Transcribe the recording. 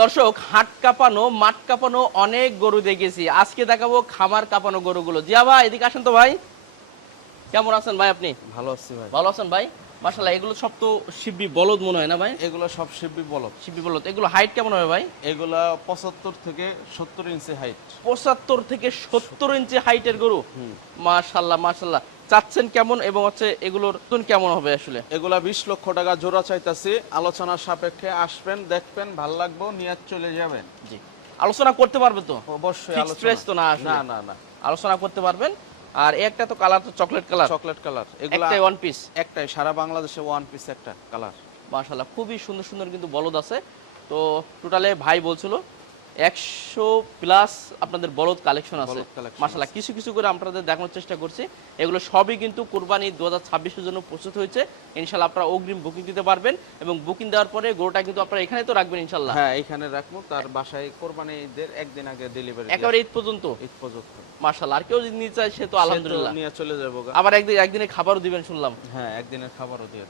দর্শক, হাট কাঁপানো মাঠ কাঁপানো অনেক গরু দেখেছি, আজকে দেখাবো খামার কাঁপানো গরুগুলো। জিয়া ভাই এদিকে আসেন তো ভাই। কেমন আছেন ভাই আপনি? ভালো আছি ভাই। ভালো আছেন ভাই? মাশাআল্লাহ, এগুলো সব তো শিববি বলদ মনে হয় না ভাই? এগুলো সব শিববি বলদ। শিববি বলদ। এগুলো হাইট কেমন হবে ভাই? এগুলা 75 থেকে 70 ইঞ্চি হাইট। 75 থেকে 70 ইঞ্চি হাইটের গরু। মাশাআল্লাহ মাশাআল্লাহ। চাচ্ছেন কেমন এবং হচ্ছে এগুলোর ওজন কেমন হবে আসলে? এগুলা 20 লক্ষ টাকা জোড়া চাইতাছি। আলোচনার সাপেক্ষে আসবেন, দেখবেন, ভাল লাগবে, নিয়ে চলে যাবেন। জি, আলোচনা করতে পারবে তো? অবশ্যই ফিক্সড আলোচনা। প্রাইস তো না আসলে? না না না, আলোচনা করতে পারবেন। আর একটা তো কালার তো চকলেট কালার, চকলেট কালার। এগুলা একটাই ওয়ান পিস। একটাই, সারা বাংলাদেশে ওয়ান পিস একটা কালার। মাশাআল্লাহ, খুবই সুন্দর সুন্দর কিন্তু বলদ আছে। তো টোটালে ভাই বলছিল 100 প্লাস আপনাদের বলদ কালেকশন আছে। বলদ collection মাশাআল্লাহ, কিছু কিছু করে আপনাদের দেখানোর চেষ্টা করছি। এগুলো সবই কিন্তু কুরবানি 2026 এর জন্য প্রস্তুত হয়েছে। ইনশাআল্লাহ আপনারা অগ্রিম বুকিং দিতে পারবেন এবং বুকিং দেওয়ার পরে গরুটা কিন্তু আপনারা এখানে তো রাখবেন ইনশাআল্লাহ। হ্যাঁ, এখানে রাখবো। তার বাসায় কোরবানি ঈদের একদিন আগে ডেলিভারি। একেবারে ঈদ পর্যন্ত? ঈদ পর্যন্ত। মাশাআল্লাহ, আর কেউ যদি নিতে চায় সে তো আলহামদুলিল্লাহ। নিয়ে চলে যাবো। আবার একদিনে খাবারও দিবেন শুনলাম। হ্যাঁ, একদিনের খাবারও দিয়ে।